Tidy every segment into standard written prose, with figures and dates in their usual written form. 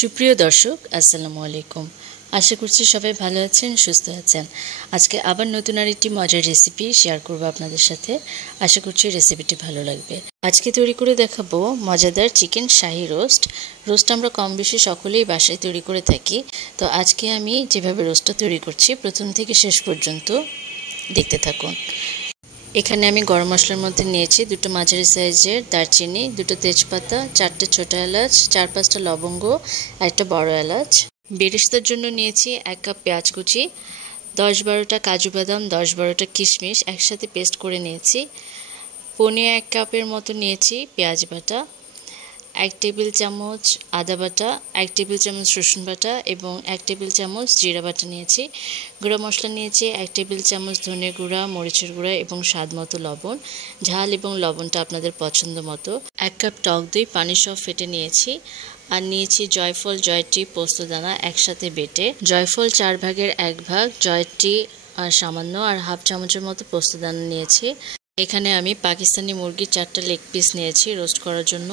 সুপ্রিয় দর্শক, আসসালামু আলাইকুম। আশা করছি সবাই ভালো আছেন, সুস্থ আছেন। আজকে আবার নতুন আরেকটি মজার রেসিপি শেয়ার করব আপনাদের সাথে। আশা করছি রেসিপিটি ভালো লাগবে। আজকে তৈরি করে দেখাবো মজাদার চিকেন শাহি রোস্ট। রোস্ট আমরা কম বেশি সকলেই বাসায় তৈরি করে থাকি। তো আজকে আমি যেভাবে রোস্টটা তৈরি করছি, প্রথম থেকে শেষ পর্যন্ত দেখতে থাকুন। এখানে আমি গরম মশলার মধ্যে নিয়েছি দুটো মাঝারি সাইজের দারচিনি, দুটো তেজপাতা, চারটে ছোটো এলাচ, 4-5টা লবঙ্গ আর একটা বড় এলাচ। বেরেস্তার জন্য নিয়েছি 1 কাপ পেঁয়াজ কুচি, 10-12টা কাজু বাদাম, 10-12টা কিশমিশ একসাথে পেস্ট করে নিয়েছি। পনির 1 কাপের মতো নিয়েছি পেঁয়াজ বাটা, 1 টেবিল চামচ আদা বাটা, 1 টেবিল চামচ রসুন বাটা এবং 1 টেবিল চামচ জিরা বাটা নিয়েছি। গুঁড়া মশলা নিয়েছি 1 টেবিল চামচ ধনে গুঁড়া, মরিচের গুঁড়া এবং স্বাদ মতো লবণ। ঝাল এবং লবণটা আপনাদের পছন্দ মতো। 1 কাপ টক দই পানি সহ ফেটে নিয়েছি। আর নিয়েছি জয়ফল, জয়ত্রী, পোস্তদানা একসাথে বেটে। জয়ফল 4 ভাগের 1 ভাগ, জয়ত্রী আর সামান্য, আর হাফ চামচের মতো পোস্তদানা নিয়েছি। এখানে আমি পাকিস্তানি মুরগির 4টা লেগ পিস নিয়েছি রোস্ট করার জন্য।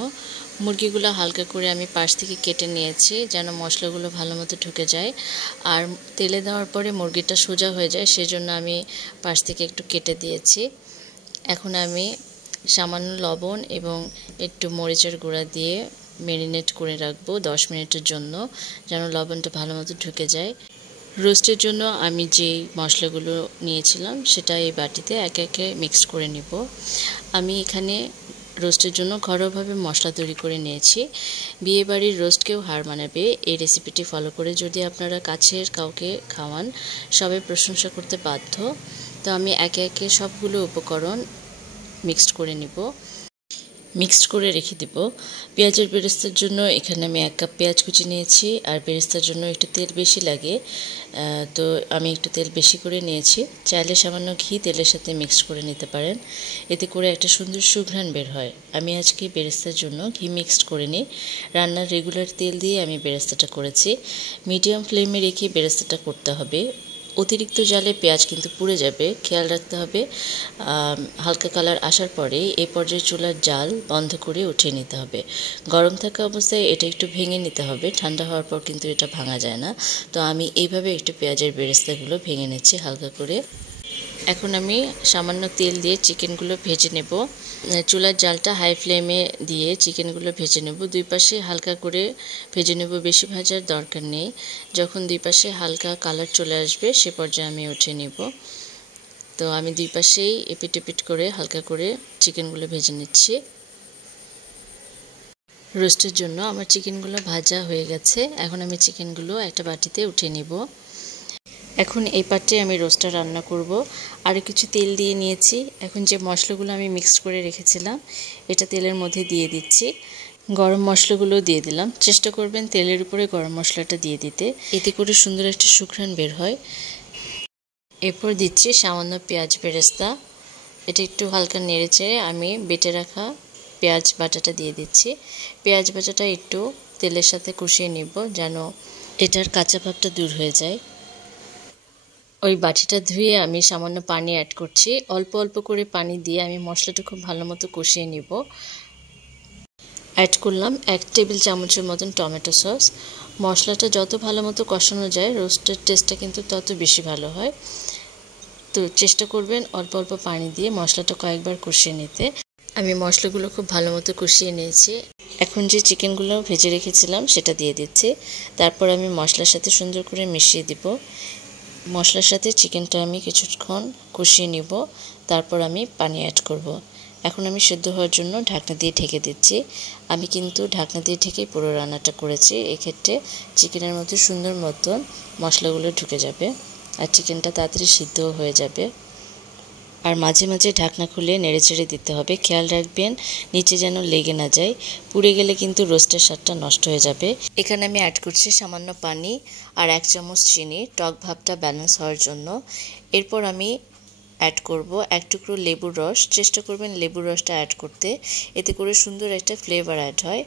মুরগিগুলো হালকা করে আমি পাশ থেকে কেটে নিয়েছি যেন মশলাগুলো ভালো মতো ঢুকে যায়, আর তেলে দেওয়ার পরে মুরগিটা সোজা হয়ে যায়, সেজন্য আমি পাশ থেকে একটু কেটে দিয়েছি। এখন আমি সামান্য লবণ এবং একটু মরিচের গুঁড়া দিয়ে ম্যারিনেট করে রাখবো 10 মিনিটের জন্য, যেন লবণটা ভালো মতো ঢুকে যায়। রোস্টের জন্য আমি যে মশলাগুলো নিয়েছিলাম সেটা এই বাটিতে একে একে মিক্স করে নিব। আমি এখানে রোস্টের জন্য ঘরোয়াভাবে মশলা তৈরি করে নিয়েছি। বিয়েবাড়ির রোস্টকেও হার মানাবে এই রেসিপিটি ফলো করে। যদি আপনারা কাছের কাউকে খাওয়ান, সবাই প্রশংসা করতে বাধ্য। তো আমি একে একে সবগুলো উপকরণ মিক্সড করে নিব, মিক্সড করে রেখে দিব। পেঁয়াজের বেরেস্তার জন্য এখানে আমি 1 কাপ পেঁয়াজ কুচি নিয়েছি, আর বেরেস্তার জন্য একটু তেল বেশি লাগে, তো আমি একটু তেল বেশি করে নিয়েছি। চাইলে সামান্য ঘি তেলের সাথে মিক্সড করে নিতে পারেন, এতে করে একটা সুন্দর সুঘ্রাণ বের হয়। আমি আজকে বেরেস্তার জন্য ঘি মিক্সড করে নিই। রান্নার রেগুলার তেল দিয়ে আমি বেরেস্তাটা করেছি। মিডিয়াম ফ্লেমে রেখে বেরেস্তাটা করতে হবে। অতিরিক্ত জালে পেঁয়াজ কিন্তু পুড়ে যাবে, খেয়াল রাখতে হবে। হালকা কালার আসার পরে এই পর্যায়ে চুলার জাল বন্ধ করে উঠিয়ে নিতে হবে। গরম থাকা অবস্থায় এটা একটু ভেঙে নিতে হবে, ঠান্ডা হওয়ার পর কিন্তু এটা ভাঙা যায় না। তো আমি এইভাবে একটু পেঁয়াজের বেরেস্তাগুলো ভেঙে নিচ্ছি হালকা করে। এখন আমি সামান্য তেল দিয়ে চিকেনগুলো ভেজে নেব। চুলার জালটা হাই ফ্লেমে দিয়ে চিকেনগুলো ভেজে নেব। 2 পাশে হালকা করে ভেজে নেব, বেশি ভাজার দরকার নেই। যখন 2 পাশে হালকা কালার চলে আসবে সে পর্যায়ে আমি উঠিয়ে নেব। তো আমি 2 পাশেই এপিট এপিট করে হালকা করে চিকেনগুলো ভেজে নিচ্ছি। রোস্টের জন্য আমার চিকেনগুলো ভাজা হয়ে গেছে। এখন আমি চিকেনগুলো একটা বাটিতে উঠিয়ে নেব। এখন এই পাত্রে আমি রোস্টটা রান্না করব। আরও কিছু তেল দিয়ে নিয়েছি। এখন যে মশলাগুলো আমি মিক্স করে রেখেছিলাম এটা তেলের মধ্যে দিয়ে দিচ্ছি। গরম মশলাগুলো দিয়ে দিলাম। চেষ্টা করবেন তেলের উপরে গরম মশলাটা দিয়ে দিতে, এতে করে সুন্দর একটা সুঘ্রাণ বের হয়। এরপর দিচ্ছি সামান্য পেঁয়াজ বেরেস্তা। এটা একটু হালকা নেড়েচেড়ে আমি বেটে রাখা পেঁয়াজ বাটাটা দিয়ে দিচ্ছি। পেঁয়াজ বাটাটা একটু তেলের সাথে কষিয়ে নিব যেন এটার কাঁচা ভাবটা দূর হয়ে যায়। ওই বাটিটা ধুয়ে আমি সামান্য পানি অ্যাড করছি। অল্প অল্প করে পানি দিয়ে আমি মশলাটা খুব ভালো মতো কষিয়ে নিব। অ্যাড করলাম 1 টেবিল চামচের মতন টমেটো সস। মশলাটা যত ভালো মতো কষানো যায় রোস্টের টেস্টটা কিন্তু তত বেশি ভালো হয়। তো চেষ্টা করবেন অল্প অল্প পানি দিয়ে মশলাটা কয়েকবার কষিয়ে নিতে। আমি মশলাগুলো খুব ভালো মতো কষিয়ে নিয়েছি। এখন যে চিকেনগুলো ভেজে রেখেছিলাম সেটা দিয়ে দিচ্ছি। তারপর আমি মশলার সাথে সুন্দর করে মিশিয়ে দিব। মশলার সাথে চিকেনটা আমি কিছুক্ষণ কষিয়ে নিব, তারপর আমি পানি অ্যাড করব। এখন আমি সেদ্ধ হওয়ার জন্য ঢাকনা দিয়ে ঢেকে দিচ্ছি। আমি কিন্তু ঢাকনা দিয়ে ঢেকে পুরো রান্নাটা করেছি। এক্ষেত্রে চিকেনের মধ্যে সুন্দর মতন মশলাগুলো ঢুকে যাবে আর চিকেনটা তাড়াতাড়ি সিদ্ধও হয়ে যাবে। আর মাঝে মাঝে ঢাকনা খুলে নেড়েচেড়ে দিতে হবে। খেয়াল রাখবেন নিচে যেন লেগে না যায়, পুড়ে গেলে কিন্তু রোস্টের স্বাদটা নষ্ট হয়ে যাবে। এখানে আমি অ্যাড করছি সামান্য পানি আর 1 চামচ চিনি, টক ভাবটা ব্যালেন্স হওয়ার জন্য। এরপর আমি অ্যাড করব 1 টুকরো লেবুর রস। চেষ্টা করবেন লেবুর রসটা অ্যাড করতে, এতে করে সুন্দর একটা ফ্লেভার অ্যাড হয়।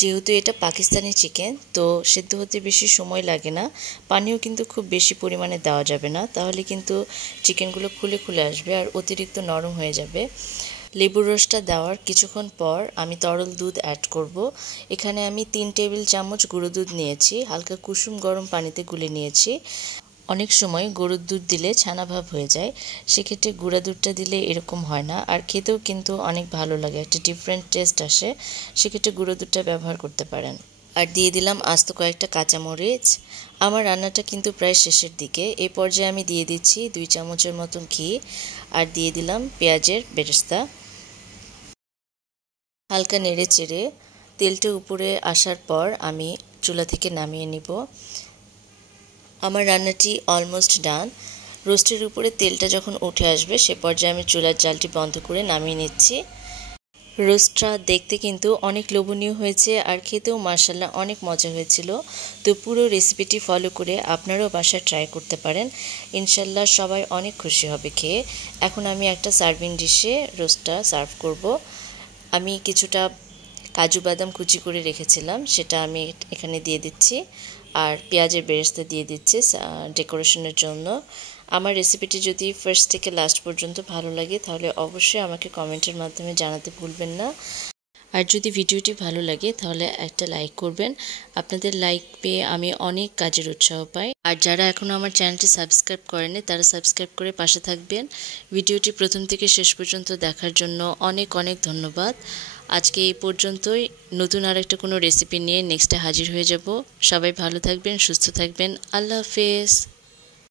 যেহেতু এটা পাকিস্তানি চিকেন, তো সেদ্ধ হতে বেশি সময় লাগে না। পানিও কিন্তু খুব বেশি পরিমাণে দেওয়া যাবে না, তাহলে কিন্তু চিকেনগুলো খুলে খুলে আসবে আর অতিরিক্ত নরম হয়ে যাবে। লেবুর রসটা দেওয়ার কিছুক্ষণ পর আমি তরল দুধ অ্যাড করব। এখানে আমি 3 টেবিল চামচ গুঁড়ো দুধ নিয়েছি, হালকা কুসুম গরম পানিতে গুলে নিয়েছি। অনেক সময় গরুর দুধ দিলে ছানা ভাব হয়ে যায়, সেক্ষেত্রে গুঁড়া দুধটা দিলে এরকম হয় না, আর খেতেও কিন্তু অনেক ভালো লাগে, একটা ডিফারেন্ট টেস্ট আসে, সেক্ষেত্রে গুঁড়ো দুধটা ব্যবহার করতে পারেন। আর দিয়ে দিলাম আস্ত কয়েকটা কাঁচামরিচ। আমার রান্নাটা কিন্তু প্রায় শেষের দিকে, এই পর্যায়ে আমি দিয়ে দিচ্ছি 2 চামচের মতন ঘি, আর দিয়ে দিলাম পেঁয়াজের বেরেস্তা। হালকা নেড়ে চেড়ে তেলটা উপরে আসার পর আমি চুলা থেকে নামিয়ে নিব। আমার রান্নাটি অলমোস্ট ডান। রোস্টের উপরে তেলটা যখন উঠে আসবে সে পর্যায়ে আমি চুলার জালটি বন্ধ করে নামিয়ে নিচ্ছি। রোস্টটা দেখতে কিন্তু অনেক লোভনীয় হয়েছে, আর খেতেও মাশাআল্লাহ অনেক মজা হয়েছিল। তো পুরো রেসিপিটি ফলো করে আপনারাও বাসায় ট্রাই করতে পারেন, ইনশাল্লাহ সবাই অনেক খুশি হবে খেয়ে। এখন আমি একটা সার্ভিং ডিশে রোস্টটা সার্ভ করব। আমি কিছুটা কাজু বাদাম কুচি করে রেখেছিলাম, সেটা আমি এখানে দিয়ে দিচ্ছি, আর পেঁয়াজের বেরেস্তা দিয়ে দিচ্ছি ডেকোরেশনের জন্য। আমার রেসিপিটি যদি ফার্স্ট থেকে লাস্ট পর্যন্ত ভালো লাগে তাহলে অবশ্যই আমাকে কমেন্টের মাধ্যমে জানাতে ভুলবেন না। আর যদি ভিডিওটি ভালো লাগে তাহলে একটা লাইক করবেন, আপনাদের লাইক পেয়ে আমি অনেক কাজের উৎসাহ পাই। আর যারা এখনও আমার চ্যানেলটি সাবস্ক্রাইব করেনি তারা সাবস্ক্রাইব করে পাশে থাকবেন। ভিডিওটি প্রথম থেকে শেষ পর্যন্ত দেখার জন্য অনেক অনেক ধন্যবাদ। আজকে এই পর্যন্তই, নতুন আরেকটা কোনো রেসিপি নিয়ে নেক্সটে হাজির হয়ে যাব। সবাই ভালো থাকবেন, সুস্থ থাকবেন, আল্লাহ হাফেজ।